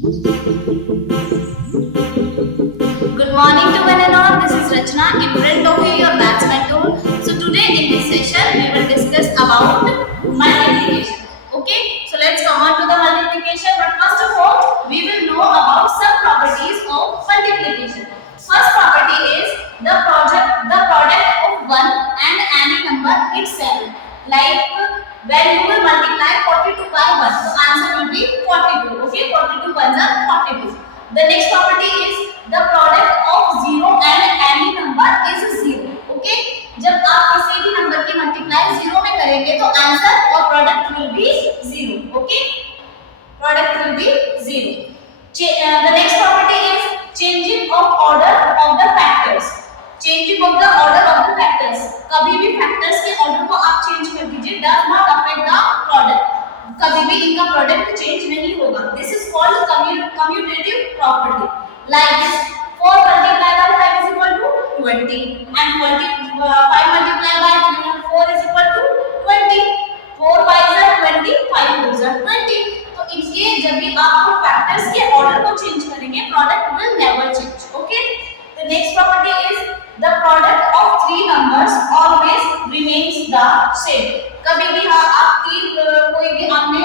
Good morning to one and all. This is Rachna in front of you, your batsman tool. So today in this session we will discuss about multiplication. Okay, so let's come on to the multiplication. But first of all, we will know about some properties of multiplication. First property is the product of one and any number itself. Like when you will multiply 42 by 1, the answer will be 42. Okay, 42 ones are 42. The next property is the product of 0 and any number is 0. Okay, जब आप किसी भी number की multiply 0 में करेंगे तो answer और product will be 0. Okay, product will be 0. The next property is changing of order of the factors. Changing of the order of the factors. कभी भी factors के order को आप change कर दीजिए, does not affect the product. कभी भी इनका product change नहीं होगा. This is called commutative property. Like this, 4 multiplied by 5 is equal to 20, and 5 multiplied by 4 is equal to 20. 4 5 are 20, 5 4s are 20. तो इसलिए जब भी आप फैक्टर्स के ऑर्डर को चेंज करेंगे, product will never change. Okay, the next property is the product of three numbers always remains the same. कभी भी आप तीन कोई भी आपने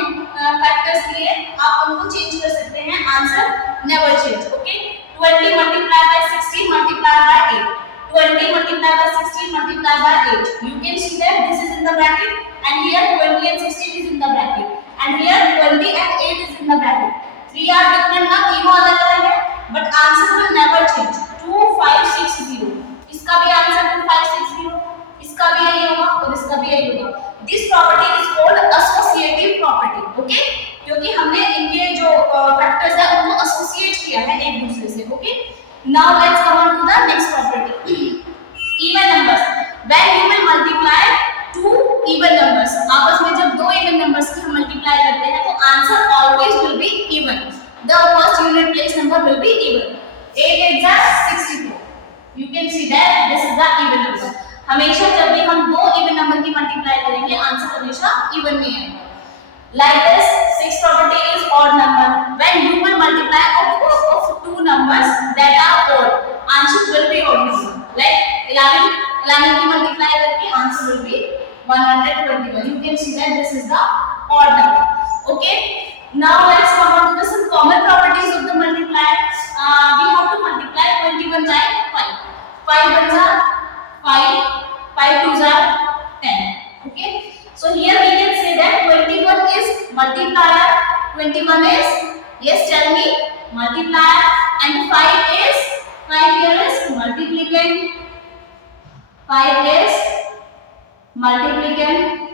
फैक्टर्स लिए, आप उनको चेंज कर सकते हैं, answer never change. Okay, 20 multiplied by 16 multiplied by 8. 20 multiplied by 16 multiplied by 8. You can see that this is in the bracket, and here 20 and 16 is in the bracket, and here 20 and 8 is in the bracket. Three are different ना, तीनों अलग अलग है, but answer will never change. 2560. इसका भी answer 2560, इसका भी यही होगा और इसका भी यही होगा. This property is called associative property. Okay, क्योंकि हमने इनके जो फैक्टर्स है उनको एसोसिएट किया है एक दूसरे से. Okay, now let's come on to the next property, even numbers. When you will multiply two even numbers, आपस में जब दो इवन नंबर्स की हम मल्टीप्लाई करते हैं तो answer always will be even. The first unit place number will be even. 8 8 64. You can see that this is the even number. हमेशा जब भी हम दो इवन नंबर की मल्टीप्लाई करेंगे, आंसर हमेशा इवन में आएगा. Like this, sixth property is odd number. When you will multiply of two numbers that are odd, answer will be odd number. Like 11 की multiply करके answer will be 121. You can see that this is the odd number. Okay. Now let's come on to some common properties of the multiply. We have to multiply 21 by 5. 5 ones are 5, 5 twos are 10. Okay. So here we can say that 21 is multiplier, 21 is, yes tell me, multiplier, and 5 here is multiplicand, 5 is multiplicand.